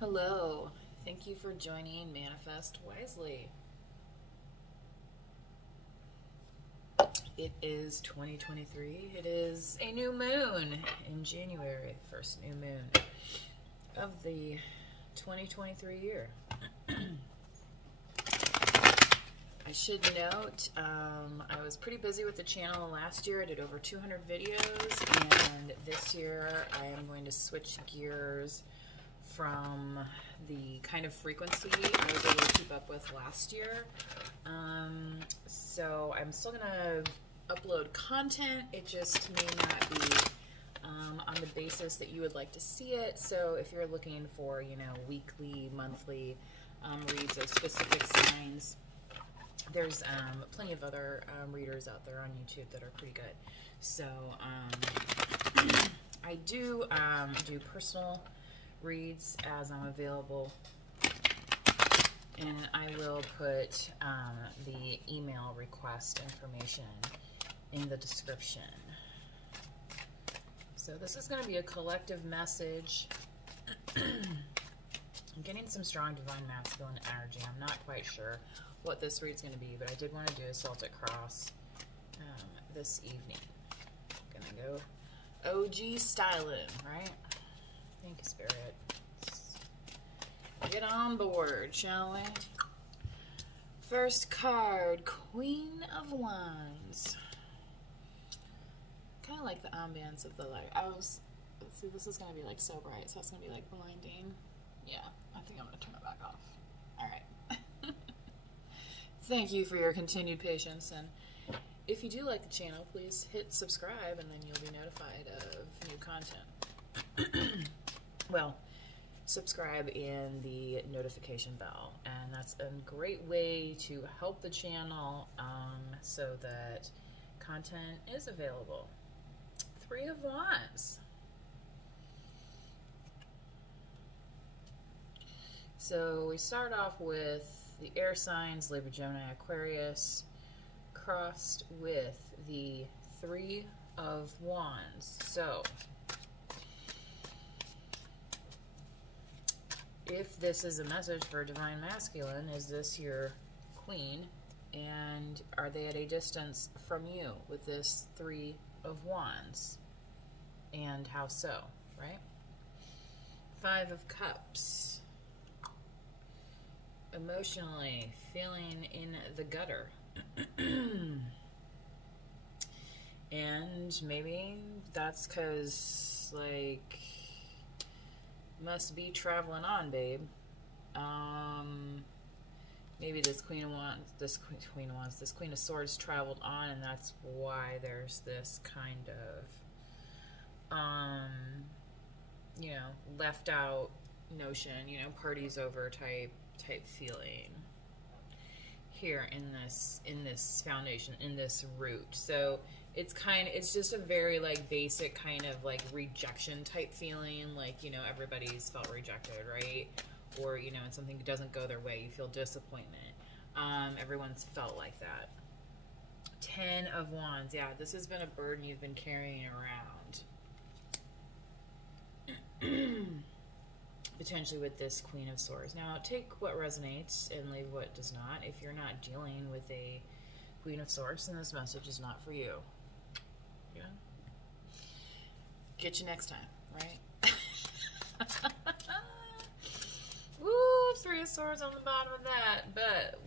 Hello. Thank you for joining Manifest Wisely. It is 2023. It is a new moon in January, first new moon of the 2023 year. I should note, I was pretty busy with the channel last year. I did over 200 videos, and this year I am going to switch gears from the kind of frequency I was able to keep up with last year. So I'm still gonna upload content. It just may not be on the basis that you would like to see it. So if you're looking for, you know, weekly, monthly reads of specific signs, there's plenty of other readers out there on YouTube that are pretty good. So I do do personal reads as I'm available, and I will put the email request information in the description. So this is going to be a collective message. I'm getting some strong divine masculine energy. I'm not quite sure what this read's going to be, but I did want to do a Celtic cross this evening. Gonna go OG styling, right? Thank you, Spirit. Let's get on board, shall we? First card, Queen of Wands. Kind of like the ambience of the light. Let's see, this is going to be like so bright, so it's going to be like blinding. Yeah, I think I'm going to turn it back off. All right. Thank you for your continued patience, and if you do like the channel, please hit subscribe, and then you'll be notified of new content. Well, subscribe in the notification bell, and that's a great way to help the channel so that content is available. Three of Wands. So we start off with the air signs, Libra, Gemini, Aquarius, crossed with the Three of Wands. So if this is a message for Divine Masculine, is this your queen? And are they at a distance from you with this Three of Wands? And how so, right? Five of Cups. Emotionally feeling in the gutter. And maybe that's because, like, must be traveling on, babe. Maybe this Queen of Swords traveled on, and that's why there's this kind of, you know, left out notion, you know, party's over type feeling here in this foundation, in this root. So it's just a very like basic kind of like rejection type feeling, like, you know, everybody's felt rejected, right? Or, you know, when something doesn't go their way, you feel disappointment. Everyone's felt like that. Ten of Wands. Yeah, this has been a burden you've been carrying around. Potentially with this Queen of Swords. Now, take what resonates and leave what does not. If you're not dealing with a Queen of Swords, then this message is not for you. Yeah. Get you next time, right? Woo, Three of Swords on the bottom of that. But,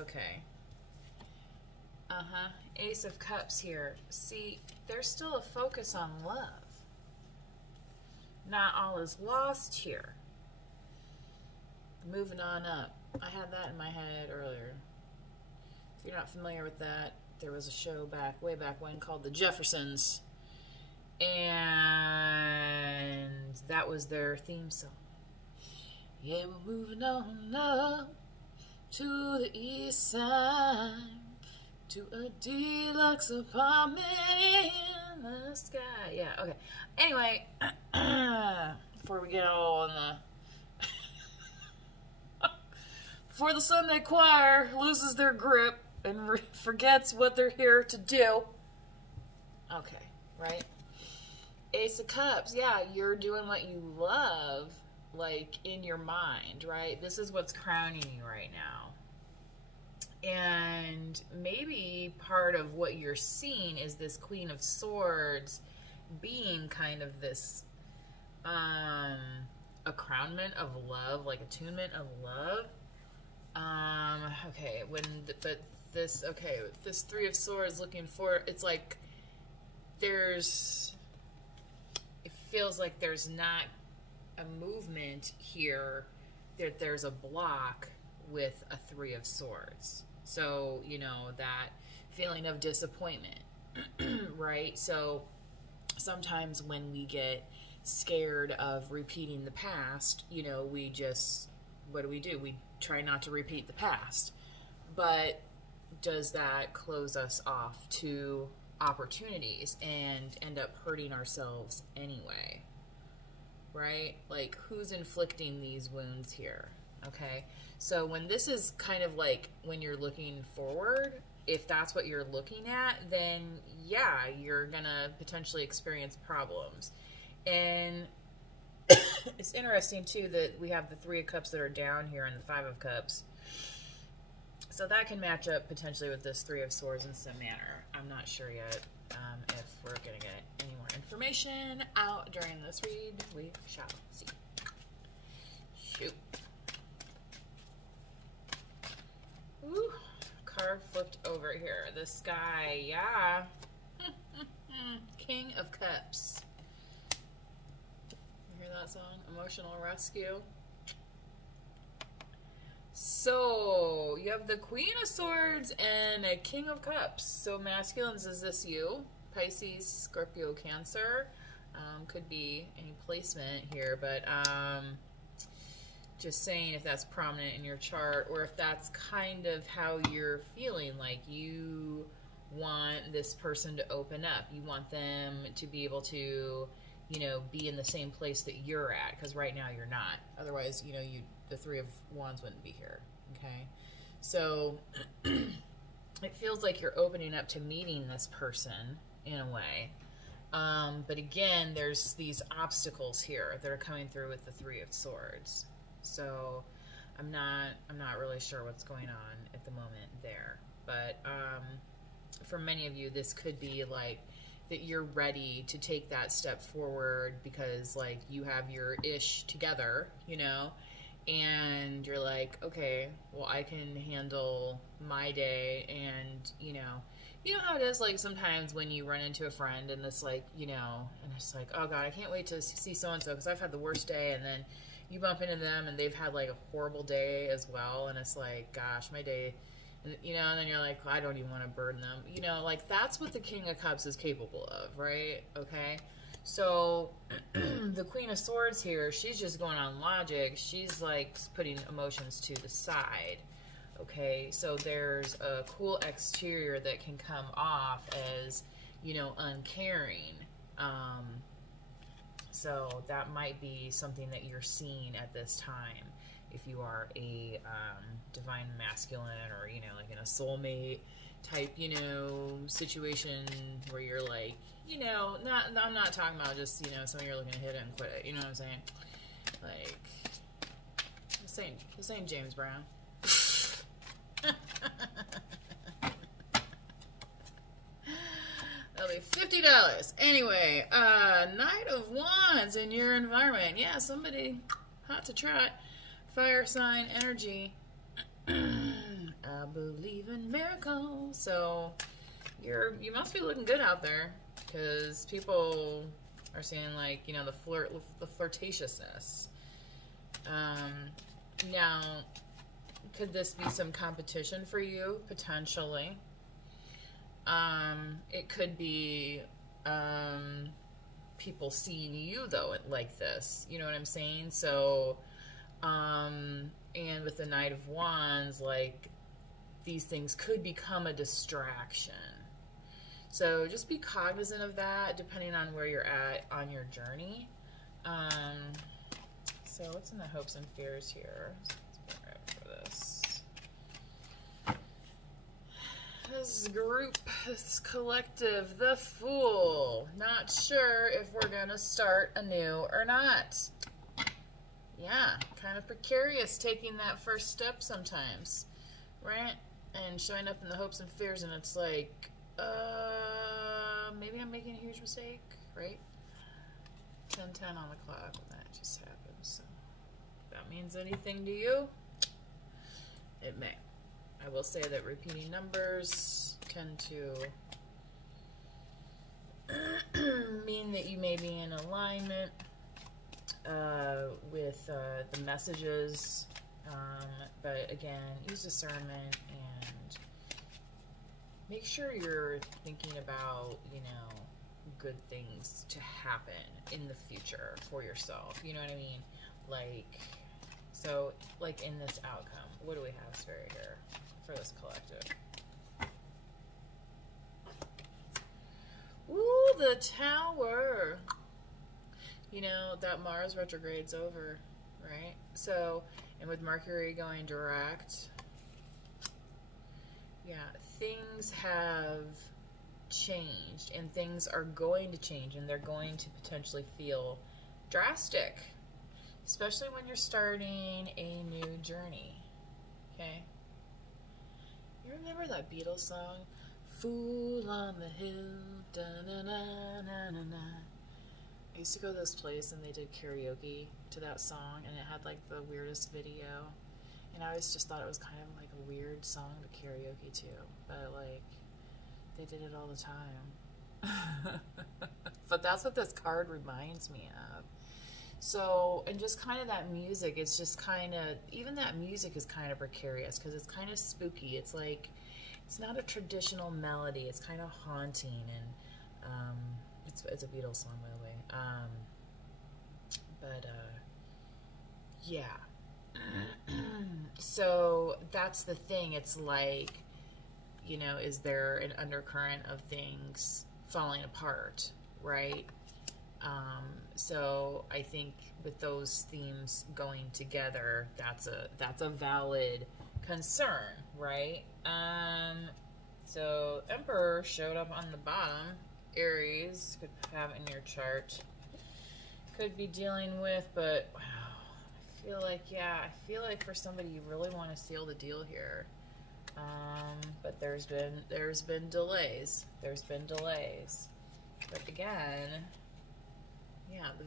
okay. Ace of Cups here. See, there's still a focus on love. Not all is lost here. Moving on up. I had that in my head earlier. If you're not familiar with that, there was a show way back when called The Jeffersons. And that was their theme song. Yeah, we're moving on up to the east side, to a deluxe apartment in the sky. Yeah, okay. Anyway, before we get all in the... before the Sunday choir loses their grip and forgets what they're here to do. Okay, right? Ace of Cups, yeah, you're doing what you love, like in your mind, right? This is what's crowning you right now. And maybe part of what you're seeing is this Queen of Swords being kind of this accrownment of love, like attunement of love. Okay, this Three of Swords looking for, it's like it feels like there's not a movement here, that there's a block with a Three of Swords. So, you know, that feeling of disappointment, right? So sometimes when we get scared of repeating the past, you know, we just, what do? We try not to repeat the past. But does that close us off to opportunities and end up hurting ourselves anyway? Right? Like, who's inflicting these wounds here? Okay, so when this is kind of like when you're looking forward, if that's what you're looking at, then yeah, you're gonna potentially experience problems. And it's interesting too that we have the Three of Cups that are down here and the Five of Cups. So that can match up potentially with this Three of Swords in some manner. I'm not sure yet if we're gonna get any more information out during this read. We shall see. Shoot. Ooh, card flipped over here. This guy, yeah. King of Cups. You hear that song? Emotional Rescue. So, you have the Queen of Swords and a King of Cups. So, masculines, is this you? Pisces, Scorpio, Cancer. Could be any placement here, but just saying if that's prominent in your chart, or if that's kind of how you're feeling, like you want this person to open up. You want them to be able to, you know, be in the same place that you're at, because right now you're not. Otherwise, you know, the Three of Wands wouldn't be here, okay? So it feels like you're opening up to meeting this person in a way. But again, there's these obstacles here that are coming through with the Three of Swords. So I'm not really sure what's going on at the moment there. But for many of you, this could be like that you're ready to take that step forward because like you have your ish together, you know, and you're like, okay, well, I can handle my day. And you know how it is, like sometimes when you run into a friend and it's like, you know, and it's like, oh God, I can't wait to see so-and-so because I've had the worst day. And then you bump into them and they've had like a horrible day as well. And it's like, gosh, my day, you know, and then you're like, well, I don't even want to burden them. You know, like that's what the King of Cups is capable of, right? Okay. So the Queen of Swords here, she's just going on logic. She's like putting emotions to the side. Okay. So there's a cool exterior that can come off as, you know, uncaring. So that might be something that you're seeing at this time if you are a divine masculine, or, you know, like in a soulmate type, you know, situation where you're like, you know, I'm not talking about just, you know, somebody you're looking to hit it and quit it, you know what I'm saying? Like, this ain't James Brown. That'll be $50. Anyway, Knight of Wands in your environment. Yeah, somebody hot to trot. Fire sign energy. I believe in miracles. So you must be looking good out there, because people are seeing, like, you know, the flirtatiousness. Now, could this be some competition for you? Potentially. It could be people seeing you though like this, you know what I'm saying? So and with the Knight of Wands, like, these things could become a distraction. So just be cognizant of that depending on where you're at on your journey. So what's in the hopes and fears here? Let's be right for this. This group, this collective, the Fool. Not sure if we're gonna start anew or not. yeah, kind of precarious taking that first step sometimes, right? And showing up in the hopes and fears, and it's like, maybe I'm making a huge mistake, right? 10:10 on the clock when that just happened. So if that means anything to you, it may. I will say that repeating numbers tend to mean that you may be in alignment with the messages, but again, use discernment and make sure you're thinking about, you know, good things to happen in the future for yourself. You know what I mean? Like, so, like in this outcome, what do we have Spirit here for this collective? Ooh, the Tower. You know, that Mars retrograde's over, right? So, and with Mercury going direct, yeah, things have changed and things are going to change, and they're going to potentially feel drastic, especially when you're starting a new journey, okay? You remember that Beatles song, Fool on the Hill, da-na-na-na-na-na? I used to go to this place and they did karaoke to that song, and it had like the weirdest video, and I always just thought it was kind of like a weird song to karaoke to, but like they did it all the time. But that's what this card reminds me of. So, and just kind of that music, it's just kind of, even that music is kind of precarious because it's kind of spooky. It's like, it's not a traditional melody. It's kind of haunting, and it's a Beatles song, by the way. Yeah. So that's the thing. It's like, you know, is there an undercurrent of things falling apart, right? So I think with those themes going together, that's a valid concern, right? So Emperor showed up on the bottom. Aries could have in your chart, could be dealing with, but wow, I feel like, yeah, I feel like for somebody you really want to seal the deal here. But there's been delays. There's been delays. But again, yeah, the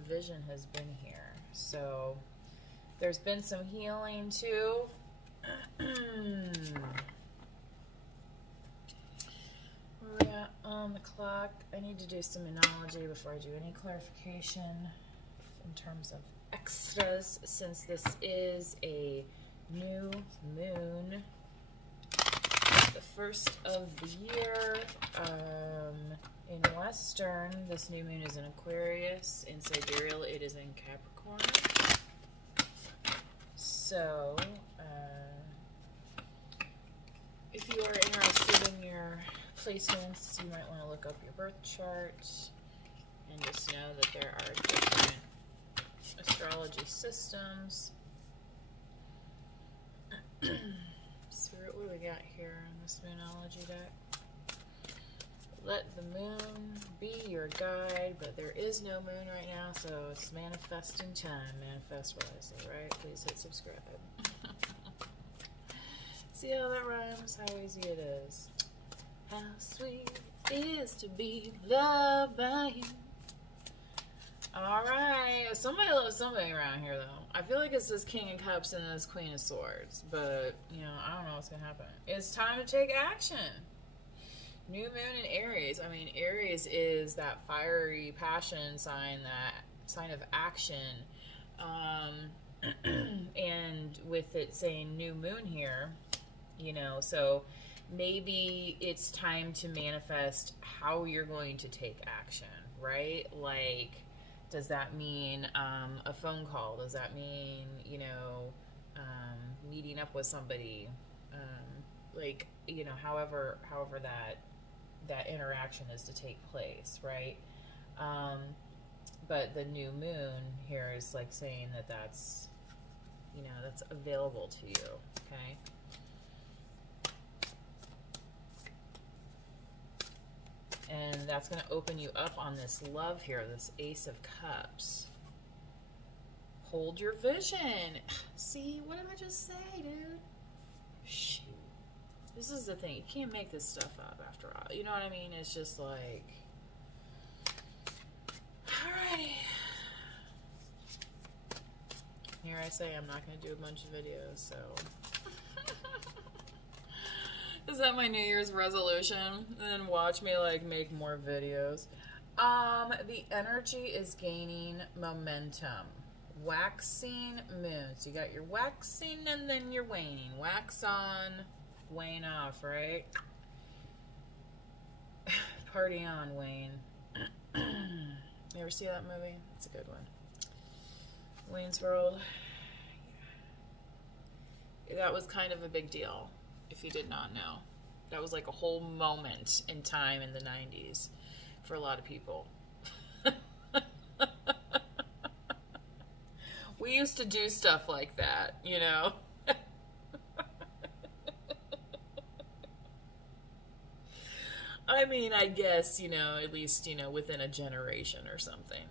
vision has been here. So there's been some healing too. Where we at on the clock? I need to do some Moonology before I do any clarification in terms of extras, since this is a new moon, the first of the year. In Western, this new moon is in Aquarius. In Sidereal, it is in Capricorn. So, if you are interested in your placements, you might want to look up your birth chart and just know that there are different astrology systems. Spirit, what do we got here on this Moonology deck? Let the moon be your guide, but there is no moon right now, so it's manifesting time. Manifest what I say, right? Please hit subscribe. See how that rhymes? How easy it is. How sweet it is to be loved by you. Alright, somebody loves somebody around here, though. I feel like it's this King of Cups and this Queen of Swords, but, you know, I don't know what's going to happen. It's time to take action. New moon in Aries. I mean, Aries is that fiery passion sign, that sign of action. And with it saying new moon here, you know, so maybe it's time to manifest how you're going to take action, right? Like, does that mean a phone call? Does that mean, you know, meeting up with somebody? Like, you know, however that interaction is to take place, right? But the new moon here is like saying that that's, you know, that's available to you, okay? And that's going to open you up on this love here, this Ace of Cups. hold your vision. See, what did I just say, dude? Shoot. This is the thing. You can't make this stuff up after all. You know what I mean? It's just like... Alrighty. Here I say I'm not going to do a bunch of videos, so... Is that my New Year's resolution? And then watch me, like, make more videos. The energy is gaining momentum. Waxing moon. So you got your waxing and then your waning. Wax on, wane off, right? Party on, Wayne. You ever see that movie? It's a good one. Wayne's World. That was kind of a big deal, if you did not know. That was like a whole moment in time in the 90s for a lot of people. We used to do stuff like that, you know? I mean, I guess, you know, at least, you know, within a generation or something.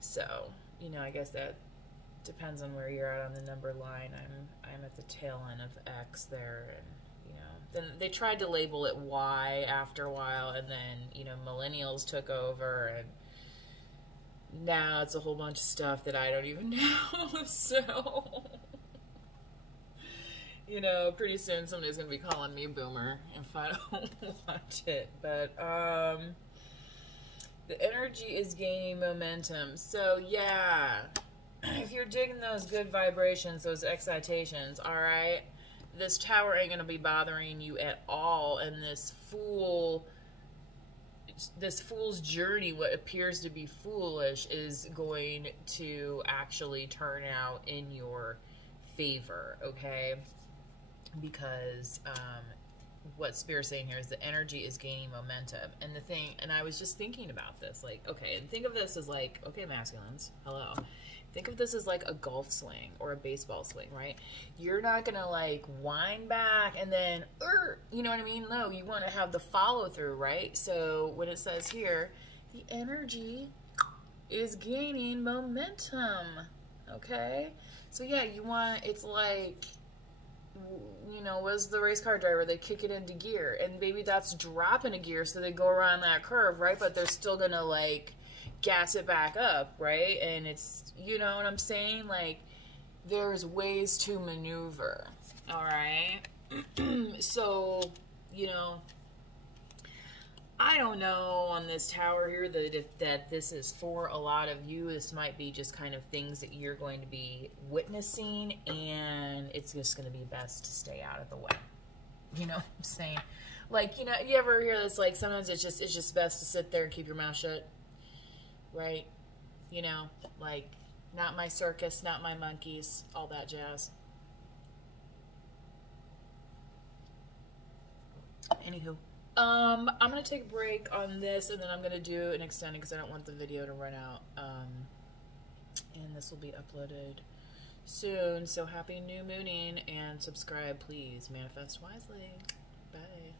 So, you know, I guess that depends on where you're at on the number line. I'm at the tail end of X there, and, you know, then they tried to label it Y after a while, and then, you know, millennials took over, and now it's a whole bunch of stuff that I don't even know. So, you know, pretty soon somebody's gonna be calling me boomer if I don't watch it. But the energy is gaining momentum. So yeah, if you're digging those good vibrations, those excitations, all right, this tower ain't gonna be bothering you at all, and this fool's journey, what appears to be foolish, is going to actually turn out in your favor, okay? Because what Spirit's saying here is the energy is gaining momentum. And the thing, and I was just thinking about this, like, okay, and think of this as like, okay, masculines, hello. Think of this as like a golf swing or a baseball swing, right? You're not gonna like wind back and then, you know what I mean? No, you want to have the follow through, right? So when it says here, the energy is gaining momentum, okay? So yeah, you want, it's like, you know, was the race car driver, they kick it into gear, and maybe that's dropping a gear so they go around that curve, right? But they're still gonna like gas it back up, right? And it's, you know what I'm saying? Like, there's ways to maneuver, all right? So, you know, I don't know on this tower here that this is for a lot of you. This might be just kind of things that you're going to be witnessing, and it's just going to be best to stay out of the way. You know what I'm saying? Like, you know, you ever hear this, like, sometimes it's just best to sit there and keep your mouth shut, right? You know, like, not my circus, not my monkeys, all that jazz. Anywho. I'm going to take a break on this, and then I'm going to do an extended because I don't want the video to run out. And this will be uploaded soon. So happy new mooning, and subscribe, please. Manifest wisely. Bye.